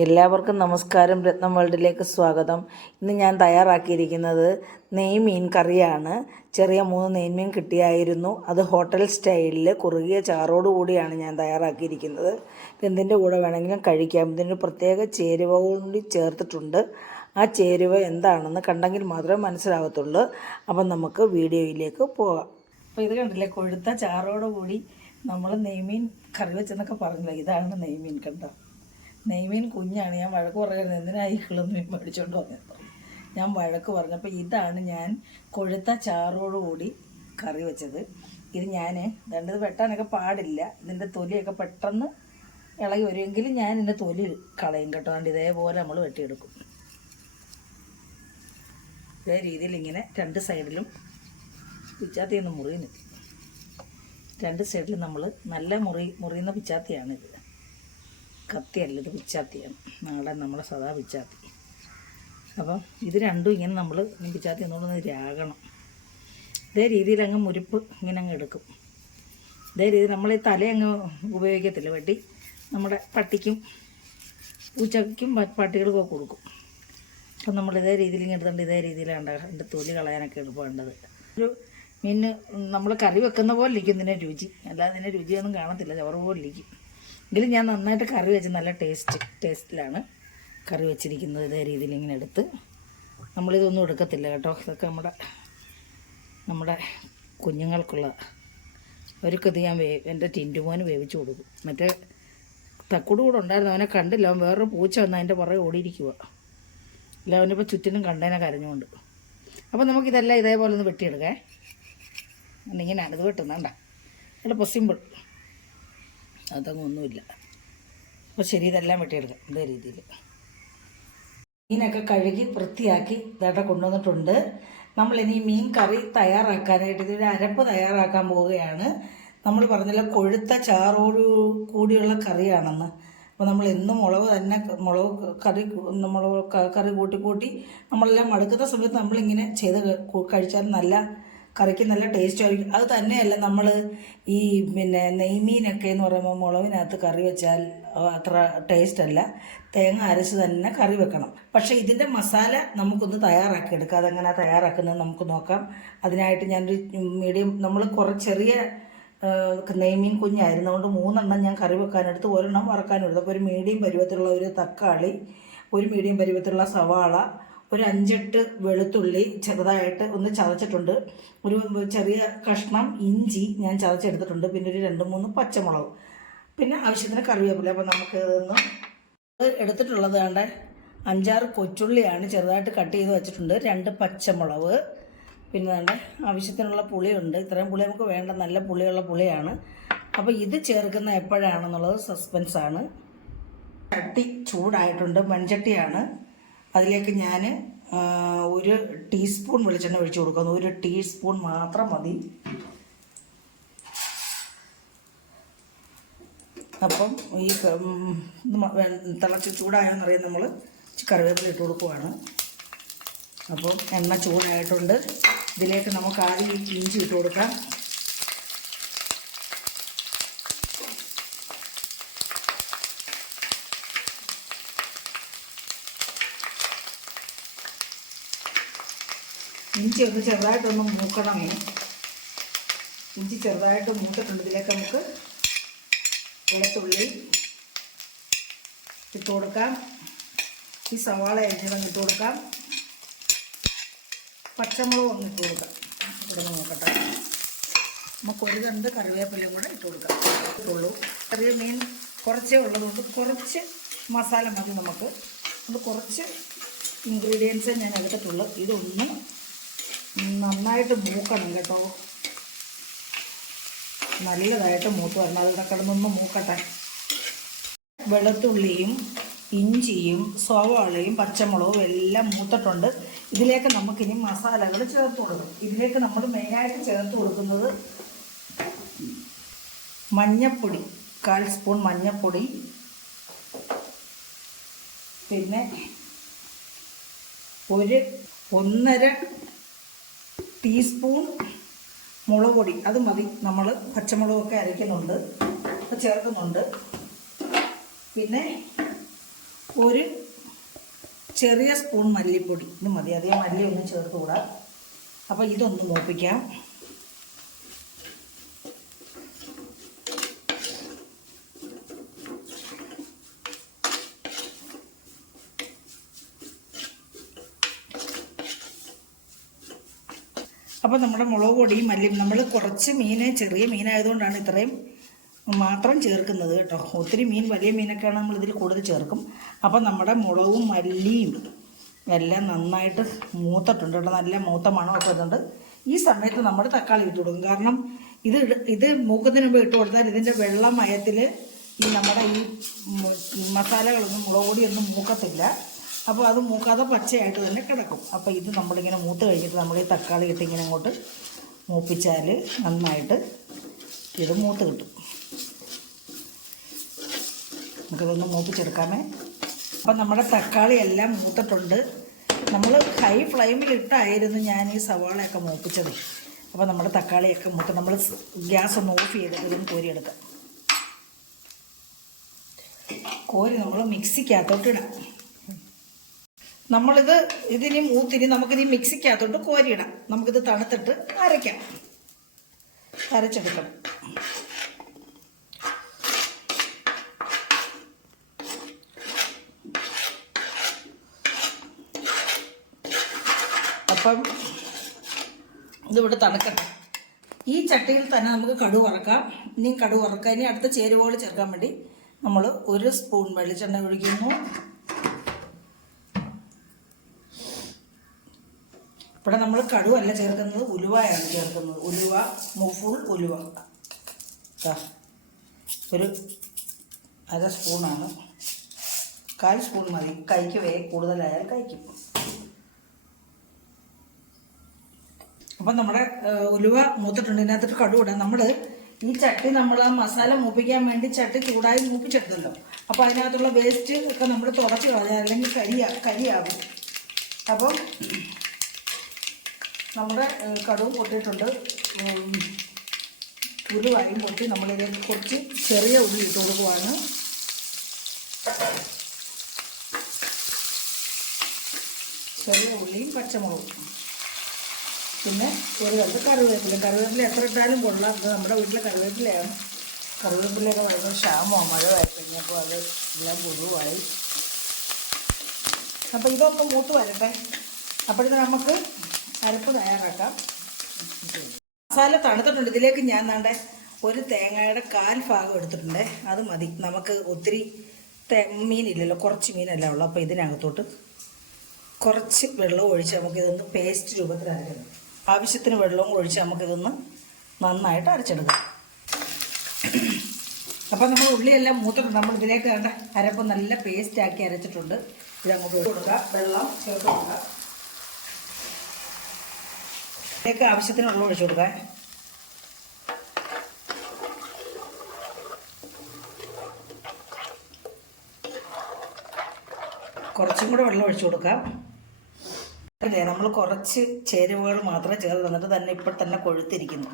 എല്ലാവർക്കും നമസ്കാരം. രത്നം വേൾഡിലേക്ക് സ്വാഗതം. ഇന്ന് ഞാൻ തയ്യാറാക്കിയിരിക്കുന്നത് നെയ്മീൻ കറിയാണ്. ചെറിയ 3 നെയ്മീൻ കിട്ടിയായിരുന്നു. അത് ഹോട്ടൽ സ്റ്റൈലിൽ കുറുകിയ ചാറോടുകൂടിയാണ് ഞാൻ തയ്യാറാക്കിയിരിക്കുന്നത്. എന്തിൻ്റെ കൂടെ വേണമെങ്കിലും കഴിക്കാം. ഇതിന് പ്രത്യേക ചേരുവ കൂടി ചേർത്തിട്ടുണ്ട്. ആ ചേരുവ എന്താണെന്ന് കണ്ടെങ്കിൽ മാത്രമേ മനസ്സിലാവത്തുള്ളൂ. അപ്പം നമുക്ക് വീഡിയോയിലേക്ക് പോകാം. അപ്പോൾ ഇത് കണ്ടില്ലേ, കൊഴുത്ത ചാറോടുകൂടി നമ്മൾ നെയ്മീൻ കറി വെച്ചെന്നൊക്കെ പറഞ്ഞില്ല. ഇതാണ് നെയ്മീൻ. കണ്ടോ, നെയ്മീൻ കുഞ്ഞാണ്. ഞാൻ വഴക്ക് പറയുന്നത് എന്തിനായി കിളന്ന് മേടിച്ചോണ്ട് വന്നത്. ഞാൻ വഴക്ക് പറഞ്ഞപ്പോൾ ഇതാണ് ഞാൻ കൊഴുത്ത ചാറോടുകൂടി കറി വെച്ചത്. ഇത് ഞാൻ ദണ്ടത് വെട്ടാനൊക്കെ പാടില്ല. ഇതിൻ്റെ തൊലിയൊക്കെ പെട്ടെന്ന് ഇളകി വരുമെങ്കിലും ഞാൻ ഇതിൻ്റെ തൊലി കളയും കേട്ടോ. അതുകൊണ്ട് ഇതേപോലെ നമ്മൾ വെട്ടിയെടുക്കും. ഇതേ രീതിയിൽ ഇങ്ങനെ 2 സൈഡിലും പിച്ചാത്തിയൊന്നും മുറിയുന്നു. 2 സൈഡിലും നമ്മൾ നല്ല മുറിയുന്ന പിച്ചാത്തിയാണിത്. കത്തിയല്ല, ഇത് പിച്ചാത്തിയാണ്. നാടൻ നമ്മളെ സദാ പിച്ചാത്തി. അപ്പം ഇത് രണ്ടും ഇങ്ങനെ നമ്മൾ പിച്ചാത്തി ഒന്നുകൊണ്ടൊന്ന് രാകണം. ഇതേ രീതിയിൽ അങ്ങ് മുരിപ്പ് ഇങ്ങനെ അങ്ങ് എടുക്കും. ഇതേ രീതിയിൽ നമ്മൾ ഈ തല അങ്ങ് ഉപയോഗിക്കത്തില്ല. വെട്ടി നമ്മുടെ പട്ടിക്കും പൂച്ചയ്ക്കും പട്ടികൾക്കൊക്കെ കൊടുക്കും. അപ്പം നമ്മൾ ഇതേ രീതിയിൽ ഇങ്ങനെ എടുത്തുകൊണ്ട് ഇതേ രീതിയിലാണ് എൻ്റെ തൊലി കളയാനൊക്കെ എളുപ്പമുണ്ടത്. ഒരു മീൻ നമ്മൾ കറി വെക്കുന്ന പോലെ ഇരിക്കും ഇതിൻ്റെ രുചി. അല്ലാതെ ഇതിൻ്റെ രുചിയൊന്നും കാണത്തില്ല, ചോറ് പോലെ ഇരിക്കും. എങ്കിലും ഞാൻ നന്നായിട്ട് കറി വെച്ച് നല്ല ടേസ്റ്റിലാണ് കറി വെച്ചിരിക്കുന്നത്. ഇതേ രീതിയിൽ ഇങ്ങനെ എടുത്ത് നമ്മളിതൊന്നും എടുക്കത്തില്ല കേട്ടോ. ഇതൊക്കെ നമ്മുടെ കുഞ്ഞുങ്ങൾക്കുള്ള അവർക്കത് ഞാൻ എൻ്റെ ടിൻറ്റുമോന് വേവിച്ച് കൊടുക്കും. മറ്റേ തക്കുട് കൂടെ ഉണ്ടായിരുന്നു, അവനെ കണ്ടില്ല. അവൻ വേറൊരു പൂച്ച വന്ന് അതിൻ്റെ പുറകെ ഓടിയിരിക്കുക. ഇല്ല, അവനിപ്പോൾ ചുറ്റിനും കണ്ടേനെ കരഞ്ഞുകൊണ്ട്. അപ്പോൾ നമുക്കിതെല്ലാം ഇതേപോലെ ഒന്ന് വെട്ടിയെടുക്കേ. ഇങ്ങനെയാണ് ഇത് വെട്ടുന്നണ്ട. എളുപ്പം സിമ്പിൾ, അതൊന്നും ഒന്നുമില്ല. അപ്പോൾ ശരി, ഇതെല്ലാം വെട്ടിയെടുക്കാം ഇതേ രീതിയിൽ. മീനൊക്കെ കഴുകി വൃത്തിയാക്കി ഇതായിട്ട് കൊണ്ടുവന്നിട്ടുണ്ട്. നമ്മളിനി മീൻ കറി തയ്യാറാക്കാനായിട്ട് ഇതൊരു അരപ്പ് തയ്യാറാക്കാൻ പോവുകയാണ്. നമ്മൾ പറഞ്ഞല്ലോ കൊഴുത്ത ചാറോട് കൂടിയുള്ള കറിയാണെന്ന്. അപ്പോൾ നമ്മൾ എന്നും മുളക് കറി കൂട്ടി നമ്മളെല്ലാം മടുക്കുന്ന സമയത്ത് നമ്മളിങ്ങനെ ചെയ്ത് കഴിച്ചാൽ കറിക്ക് നല്ല ടേസ്റ്റ് ആയിരിക്കും. അത് തന്നെയല്ല, നമ്മൾ ഈ നെയ്മീനൊക്കെ എന്ന് പറയുമ്പോൾ മുളകിനകത്ത് കറി വെച്ചാൽ അത്ര ടേസ്റ്റ് അല്ല. തേങ്ങ അരച്ച് തന്നെ കറി വെക്കണം. പക്ഷേ ഇതിൻ്റെ മസാല നമുക്കൊന്ന് തയ്യാറാക്കിയെടുക്കാം. അതെങ്ങനെ തയ്യാറാക്കുന്നത് നമുക്ക് നോക്കാം. അതിനായിട്ട് ഞാനൊരു മീഡിയം, നമ്മൾ ചെറിയ നെയ്മീൻ കുഞ്ഞായിരുന്നതുകൊണ്ട് 3 എണ്ണം ഞാൻ കറി വെക്കാനെടുത്ത് 1 എണ്ണം വറക്കാനും എടുത്തു. അപ്പോൾ ഒരു മീഡിയം പരുവത്തിലുള്ള ഒരു തക്കാളി, ഒരു മീഡിയം പരുവത്തിലുള്ള സവാള, ഒരു 5-8 വെളുത്തുള്ളി ചെറുതായിട്ട് ഒന്ന് ചതച്ചിട്ടുണ്ട്, ഒരു ചെറിയ കഷ്ണം ഇഞ്ചി ഞാൻ ചതച്ചെടുത്തിട്ടുണ്ട്, പിന്നെ ഒരു 2-3 പച്ചമുളക്, പിന്നെ ആവശ്യത്തിന് കറിവേപ്പില. അപ്പോൾ നമുക്ക് ഇതൊന്ന് എടുത്തിട്ടുള്ളത് കണ്ട് 5-6 കൊച്ചുള്ളിയാണ് ചെറുതായിട്ട് കട്ട് ചെയ്ത് വെച്ചിട്ടുണ്ട്, 2 പച്ചമുളക്, പിന്നെ വേണ്ട ആവശ്യത്തിനുള്ള പുളിയുണ്ട്. ഇത്രയും പുളി നമുക്ക് വേണ്ട, നല്ല പുളിയുള്ള പുളിയാണ്. അപ്പോൾ ഇത് ചേർക്കുന്ന എപ്പോഴാണെന്നുള്ളത് സസ്പെൻസാണ്. ചട്ടി ചൂടായിട്ടുണ്ട്, മൺചട്ടിയാണ്. അതിലേക്ക് ഞാൻ 1 ടീസ്പൂൺ വെളിച്ചെണ്ണ ഒഴിച്ചു കൊടുക്കുന്നു. 1 ടീസ്പൂൺ മാത്രം മതി. അപ്പം ഈ തിളച്ച് ചൂടായെന്നറിയാൻ നമ്മൾ കറിവേപ്പില ഇട്ട് കൊടുക്കുവാണ്. അപ്പം എണ്ണ ചൂടായിട്ടുണ്ട്. ഇതിലേക്ക് നമുക്ക് ആദ്യം ഇഞ്ചി ഇട്ട് കൊടുക്കാം. ഇഞ്ചി ഒന്ന് ചെറുതായിട്ടൊന്ന് മൂക്കണമേ. ഇഞ്ചി ചെറുതായിട്ട് മൂത്തിട്ടുണ്ട്. ഇതിലേക്ക് നമുക്ക് വെളുത്തുള്ളി ഇട്ട് കൊടുക്കാം. ഈ സവാള അരിഞ്ഞതങ്ങ് ഇട്ട് കൊടുക്കാം. പച്ചമുളക് ഒന്ന് ഇട്ട് കൊടുക്കാം. ഇവിടെ നോക്കട്ടെ. നമുക്ക് 1 2 കറിവേപ്പിലയും കൂടെ ഇട്ട് കൊടുക്കാം. ഇട്ടുള്ളൂ. ചെറിയ മീൻ കുറച്ചേ ഉള്ളതുകൊണ്ട് കുറച്ച് മസാല മതി നമുക്ക്. അത് കുറച്ച് ഇൻഗ്രീഡിയൻസ് ഞാൻ എടുത്തിട്ടുള്ളൂ. ഇതൊന്ന് നന്നായിട്ട് മൂക്കണം കേട്ടോ. നല്ലതായിട്ട് മൂത്ത് വരണം. അതിവിടെ കിടന്നൊന്ന് മൂക്കട്ടെ. വെളുത്തുള്ളിയും ഇഞ്ചിയും സവാളയും പച്ചമുളകും എല്ലാം മൂത്തിട്ടുണ്ട്. ഇതിലേക്ക് നമുക്കിനി മസാലകൾ ചേർത്ത് കൊടുക്കും. ഇതിലേക്ക് നമ്മൾ മെയിനായിട്ട് ചേർത്ത് കൊടുക്കുന്നത് മഞ്ഞൾപ്പൊടി, 1/4 സ്പൂൺ മഞ്ഞൾപ്പൊടി, പിന്നെ 1.5 ടീസ്പൂൺ മുളക് പൊടി. അത് മതി. നമ്മൾ പച്ചമുളകൊക്കെ അരയ്ക്കുന്നുണ്ട്, ചേർക്കുന്നുണ്ട്. പിന്നെ ഒരു ചെറിയ സ്പൂൺ മല്ലിപ്പൊടി, ഇത് മതി, അധികം മല്ലി ഒന്നും ചേർത്തുകൂടാ. അപ്പോൾ ഇതൊന്ന് മൂപ്പിക്കാം. അപ്പോൾ നമ്മുടെ മുളക് പൊടിയും മല്ലിയും, നമ്മൾ കുറച്ച് ചെറിയ മീനായതുകൊണ്ടാണ് ഇത്രയും മാത്രം ചേർക്കുന്നത് കേട്ടോ. ഒത്തിരി മീൻ, വലിയ മീനൊക്കെയാണ് നമ്മളിതിൽ കൂടുതൽ ചേർക്കും. അപ്പോൾ നമ്മുടെ മുളകും മല്ലിയും എല്ലാം നന്നായിട്ട് മൂത്തിട്ടുണ്ട് കേട്ടോ. നല്ല മൂത്ത മണമൊക്കെ വരുന്നുണ്ട്. ഈ സമയത്ത് നമ്മൾ തക്കാളി ഇട്ട് കൊടുക്കും. കാരണം ഇത് മൂക്കുന്നതിന് മുമ്പ് ഇട്ട് കൊടുത്താൽ ഇതിൻ്റെ വെള്ളമയത്തിൽ ഈ നമ്മുടെ ഈ മസാലകളൊന്നും, മുളക് പൊടിയൊന്നും മൂക്കത്തില്ല. അപ്പോൾ അത് മൂക്കാതെ പച്ചയായിട്ട് തന്നെ കിടക്കും. അപ്പോൾ ഇത് നമ്മളിങ്ങനെ മൂത്ത് കഴിഞ്ഞിട്ട് നമ്മൾ ഈ തക്കാളി ഇട്ട് ഇങ്ങനെ അങ്ങോട്ട് മൂപ്പിച്ചാൽ നന്നായിട്ട് ഇത് മൂത്ത് കിട്ടും. നമുക്കിതൊന്ന് മൂപ്പിച്ചെടുക്കാമേ. അപ്പം നമ്മുടെ തക്കാളി എല്ലാം മൂത്തിട്ടുണ്ട്. നമ്മൾ ഹൈ ഫ്ലെയിമിലിട്ടായിരുന്നു ഞാൻ ഈ സവാളയൊക്കെ മൂപ്പിച്ചത്. അപ്പോൾ നമ്മുടെ തക്കാളിയൊക്കെ മൂത്ത് നമ്മൾ ഗ്യാസ് ഒന്ന് ഓഫ് ചെയ്തിട്ട് ഇതൊന്ന് കോരിയെടുക്കാം. കോരി നമ്മൾ മിക്സിക്കകത്തോട്ട് ഇടാം. ഇതിനി മൂത്തിനി നമുക്കിനി മിക്സിക്കകത്തോട്ട് കോരിയിടാം. നമുക്കിത് തണുത്തിട്ട് അരയ്ക്കാം, അരച്ചെടുക്കണം. അപ്പം ഇതിവിടെ തണുക്കട്ടെ. ഈ ചട്ടിയിൽ തന്നെ നമുക്ക് കടുക് വറക്കാം. ഇനി കടുക് വറക്കാം. ഇനി അടുത്ത ചേരുവകൾ ചേർക്കാൻ വേണ്ടി നമ്മൾ 1 സ്പൂൺ വെളിച്ചെണ്ണ ഒഴിക്കുന്നു. ഇവിടെ നമ്മൾ കടുവല്ല ചേർക്കുന്നത്, ഉലുവയാണ് ചേർക്കുന്നത്. ഉലുവ, ഫുൾ ഉലുവ ഒരു 1/2 സ്പൂണാണ്. 1/4 സ്പൂൺ മതി, കൈക്ക് കൂടുതലായാൽ കഴിക്കും. അപ്പം നമ്മുടെ ഉലുവ മൂത്തിട്ടുണ്ട്. ഇതിനകത്തിട്ട് കടുക് ഇടാം. നമ്മൾ ഈ ചട്ടി നമ്മൾ ആ മസാല മൂപ്പിക്കാൻ വേണ്ടി ചട്ടി ചൂടായി മൂപ്പിച്ചെടുത്തല്ലോ. അപ്പോൾ അതിനകത്തുള്ള വേസ്റ്റ് ഒക്കെ നമ്മൾ തുടച്ച് കളയാം, അല്ലെങ്കിൽ കരിയാകും. അപ്പം നമ്മുടെ കടുക് പൊട്ടിയിട്ടുണ്ട്. ഉലുവായും പൊട്ടി നമ്മളിതിലേക്ക് കുറച്ച് ചെറിയ ഉള്ളി ഇട്ട് കൊടുക്കുവാണ്. ചെറിയ ഉള്ളിയും പച്ചമുളകും, പിന്നെ ഒരു കണ്ട് കറിവേപ്പില എത്ര ഇട്ടാലും കൊള്ളാം. ഇത് നമ്മുടെ വീട്ടിലെ കറിവേപ്പിലയാണ്. കറിവേപ്പിലയൊക്കെ ഭയങ്കര ക്ഷാമമാണ്. മഴ കഴിഞ്ഞപ്പോൾ അത് എല്ലാം പുഴുവായി. അപ്പോൾ ഇതൊക്കെ മൂത്ത് വരട്ടെ. അപ്പോഴത്തെ നമുക്ക് അരപ്പ് തയ്യാറാക്കാം. മസാല തണുത്തിട്ടുണ്ട്. ഇതിലേക്ക് ഞാൻ ഒരു തേങ്ങയുടെ 1/4 ഭാഗം എടുത്തിട്ടുണ്ട്. അത് മതി. നമുക്ക് ഒത്തിരി മീനില്ലല്ലോ, കുറച്ച് മീനല്ല ഉള്ളൂ. അപ്പോൾ ഇതിനകത്തോട്ട് കുറച്ച് വെള്ളം ഒഴിച്ച് നമുക്കിതൊന്ന് പേസ്റ്റ് രൂപത്തിൽ അരക്കണം. ആവശ്യത്തിന് വെള്ളവും ഒഴിച്ച് നമുക്കിതൊന്ന് നന്നായിട്ട് അരച്ചെടുക്കാം. അപ്പോൾ നമ്മൾ ഉള്ളിയെല്ലാം മൂത്തിട്ടുണ്ട്. നമ്മൾ ഇതിലേക്ക് അരപ്പ് നല്ല പേസ്റ്റാക്കി അരച്ചിട്ടുണ്ട്. ഇതങ്ങോട്ട് കൊടുക്കുക. വെള്ളം ചേർത്ത് കൊടുക്കുക. ഇതിലേക്ക് ആവശ്യത്തിന് വെള്ളം ഒഴിച്ചു കൊടുക്കുക. കുറച്ചും കൂടെ വെള്ളം ഒഴിച്ചു കൊടുക്കാം. അല്ലേ, നമ്മൾ കുറച്ച് ചേരുവകൾ മാത്രമേ ചേർത്ത് തന്നിട്ട് തന്നെ ഇപ്പോൾ തന്നെ കൊഴുത്തിരിക്കുന്നു,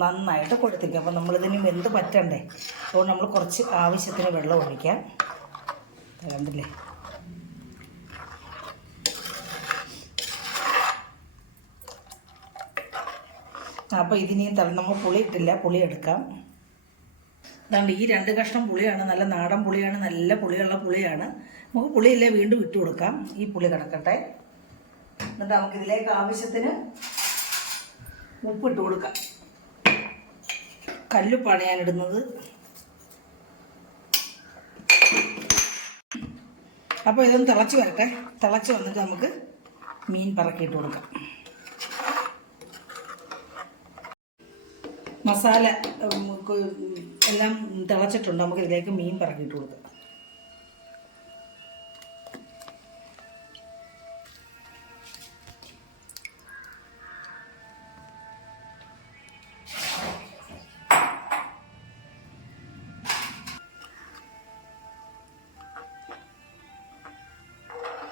നന്നായിട്ട് കൊഴുത്തിരിക്കും. അപ്പോൾ നമ്മളിതിന് വെന്ത് പറ്റണ്ടേ, അതുകൊണ്ട് നമ്മൾ കുറച്ച് ആവശ്യത്തിന് വെള്ളം ഒഴിക്കാം. കണ്ടില്ലേ, അപ്പോൾ ഇതിനെയും നമ്മൾ പുളി ഇട്ടില്ല, പുളി എടുക്കാം. അതാണ്ട് ഈ 2 കഷ്ണം പുളിയാണ്, നല്ല നാടൻ പുളിയാണ്, നല്ല പുളിയുള്ള പുളിയാണ്. നമുക്ക് പുളിയില്ലേ വീണ്ടും ഇട്ട് കൊടുക്കാം. ഈ പുളി കിടക്കട്ടെ. എന്നിട്ട് നമുക്കിതിലേക്ക് ആവശ്യത്തിന് ഉപ്പിട്ട് കൊടുക്കാം. കല്ലുപ്പാണ് ഞാൻ ഇടുന്നത്. അപ്പോൾ ഇതൊന്ന് തിളച്ച് വരട്ടെ. തിളച്ച് വന്നിട്ട് നമുക്ക് മീൻ പറക്കിയിട്ട് കൊടുക്കാം. മസാല എല്ലാം തിളച്ചിട്ടുണ്ട്. നമുക്ക് ഇതിലേക്ക് മീൻ പറക്കിയിട്ട് കൊടുക്കാം.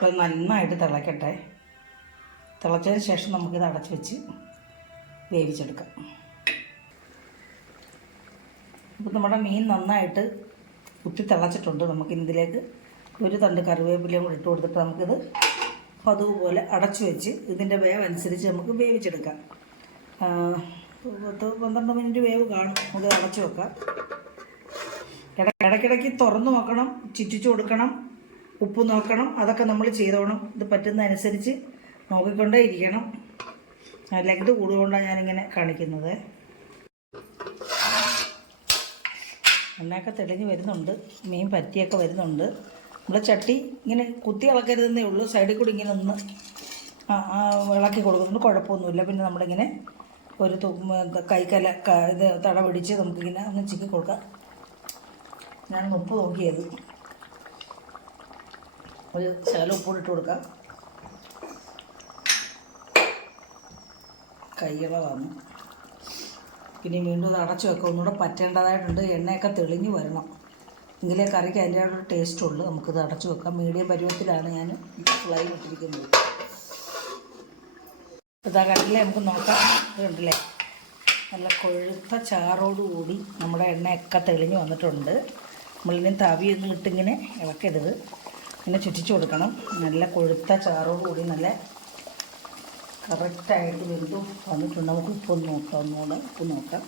അപ്പോൾ നന്നായിട്ട് തിളക്കട്ടെ. തിളച്ചതിന് ശേഷം നമുക്കിത് അടച്ച് വെച്ച് വേവിച്ചെടുക്കാം. അപ്പോൾ നമ്മുടെ മീൻ നന്നായിട്ട് കുത്തി തിളച്ചിട്ടുണ്ട്. നമുക്കിതിലേക്ക് ഒരു തണ്ട് കറിവേപ്പിലയും കൂടി ഇട്ട് കൊടുത്തിട്ട് നമുക്കിത് പതുപോലെ അടച്ചു വെച്ച് ഇതിൻ്റെ വേവ് അനുസരിച്ച് നമുക്ക് വേവിച്ചെടുക്കാം. 10-12 മിനിറ്റ് വേവ് കാണും. നമുക്ക് അടച്ചു വെക്കാം. ഇടയ്ക്കിടയ്ക്ക് തുറന്നു നോക്കണം, ചുറ്റിച്ചു കൊടുക്കണം, ഉപ്പ് നോക്കണം. അതൊക്കെ നമ്മൾ ചെയ്തോണം. ഇത് പറ്റുന്നതനുസരിച്ച് നോക്കിക്കൊണ്ടേ ഇരിക്കണം. ലെഗ് കൂടുകൊണ്ടാണ് ഞാനിങ്ങനെ കാണിക്കുന്നത്. എണ്ണയൊക്കെ തെളിഞ്ഞ് വരുന്നുണ്ട്, മീൻ പറ്റിയൊക്കെ വരുന്നുണ്ട്. നമ്മൾ ചട്ടി ഇങ്ങനെ കുത്തി ഇളക്കരുതെന്നേ ഉള്ളൂ. സൈഡിൽ കൂടി ഇങ്ങനെ ഒന്ന് ഇളക്കി കൊടുക്കുന്നുണ്ട്, കുഴപ്പമൊന്നുമില്ല. പിന്നെ നമ്മളിങ്ങനെ ഒരു കൈക്കല ഇത് തട പിടിച്ച് നമുക്കിങ്ങനെ ഒന്ന് ചിക്കി കൊടുക്കാം. ഞാൻ ഉപ്പ് നോക്കിയത്, ഒരു ശകലം ഉപ്പൂടി ഇട്ട് കൊടുക്കാം. കൈയിളവാണ്. പിന്നെ വീണ്ടും ഇത് അടച്ചു വെക്കാം. ഒന്നുകൂടെ പറ്റേണ്ടതായിട്ടുണ്ട്. എണ്ണയൊക്കെ തെളിഞ്ഞ് വരണം, എങ്കിലേ കറിക്ക് അതിൻ്റെ ഒരു ടേസ്റ്റ് ഉള്ളൂ. നമുക്കിത് അടച്ചു വെക്കാം. മീഡിയം പരുവത്തിലാണ് ഞാൻ ഫ്ലെയിം ഇട്ടിരിക്കുന്നത്. ഇതാ കണ്ടില്ലേ, നമുക്ക് നോക്കാം. ഇത് കണ്ടില്ലേ, നല്ല കൊഴുത്ത ചാറോടുകൂടി നമ്മുടെ എണ്ണയൊക്കെ തെളിഞ്ഞ് വന്നിട്ടുണ്ട്. നമ്മളിനി തവിയൊന്നും ഇട്ടിങ്ങനെ ഇളക്കരുത്, ഇങ്ങനെ ചുറ്റിച്ചു കൊടുക്കണം. നല്ല കൊഴുത്ത ചാറോടുകൂടി നല്ല കറക്റ്റായിട്ട് വെന്തു വന്നിട്ടുണ്ട്. നമുക്ക് ഉപ്പൊന്ന് നോക്കാം, ഒന്നുകൂടെ ഉപ്പ് നോക്കാം.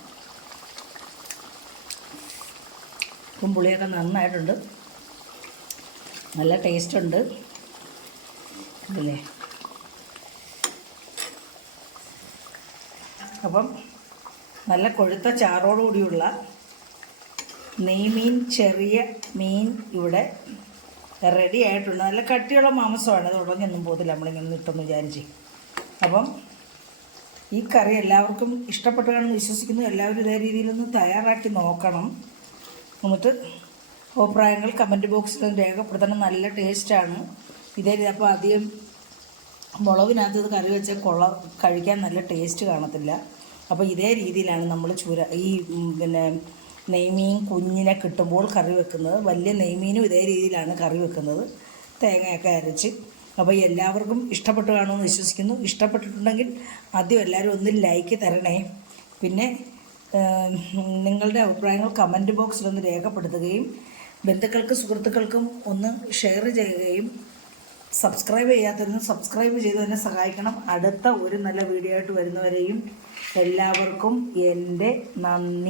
ഉപ്പും പുളിയൊക്കെ നന്നായിട്ടുണ്ട്, നല്ല ടേസ്റ്റ് ഉണ്ട്. ഇതല്ലേ, അപ്പം നല്ല കൊഴുത്ത ചാറോടുകൂടിയുള്ള നെയ്മീൻ, ചെറിയ മീൻ ഇവിടെ റെഡി ആയിട്ടുണ്ട്. നല്ല കട്ടിയുള്ള മാംസമാണ്, അത് ഉടഞ്ഞൊന്നും പോകത്തില്ല നമ്മളിങ്ങനെ ഇട്ടെന്ന് വിചാരിച്ച്. അപ്പം ഈ കറി എല്ലാവർക്കും ഇഷ്ടപ്പെട്ടു കാണുമെന്ന് വിശ്വസിക്കുന്നു. എല്ലാവരും ഇതേ രീതിയിലൊന്ന് തയ്യാറാക്കി നോക്കണം. എന്നിട്ട് അഭിപ്രായങ്ങൾ കമൻറ്റ് ബോക്സിൽ രേഖപ്പെടുത്തണം. നല്ല ടേസ്റ്റാണ് ഇതേ രീതി. അപ്പോൾ അധികം മുളകിനകത്ത് ഇത് കറി വെച്ചാൽ കഴിക്കാൻ നല്ല ടേസ്റ്റ് കാണത്തില്ല. അപ്പോൾ ഇതേ രീതിയിലാണ് നമ്മൾ ഈ പിന്നെ നെയ്മീൻ കുഞ്ഞിനെ കിട്ടുമ്പോൾ കറി വെക്കുന്നത്. വലിയ നെയ്മീനും ഇതേ രീതിയിലാണ് കറി വെക്കുന്നത്, തേങ്ങയൊക്കെ അരച്ച്. അപ്പോൾ എല്ലാവർക്കും ഇഷ്ടപ്പെട്ടു കാണുമെന്ന് വിശ്വസിക്കുന്നു. ഇഷ്ടപ്പെട്ടിട്ടുണ്ടെങ്കിൽ ആദ്യം എല്ലാവരും ഒന്ന് ലൈക്ക് തരണേ. പിന്നെ നിങ്ങളുടെ അഭിപ്രായങ്ങൾ കമൻറ്റ് ബോക്സിലൊന്ന് രേഖപ്പെടുത്തുകയും ബന്ധുക്കൾക്കും സുഹൃത്തുക്കൾക്കും ഒന്ന് ഷെയർ ചെയ്യുകയും സബ്സ്ക്രൈബ് ചെയ്യാത്തവരൊന്ന് സബ്സ്ക്രൈബ് ചെയ്ത് തന്നെ സഹായിക്കണം. അടുത്ത ഒരു നല്ല വീഡിയോ ആയിട്ട് വരുന്നവരെയും എല്ലാവർക്കും എൻ്റെ നന്ദി.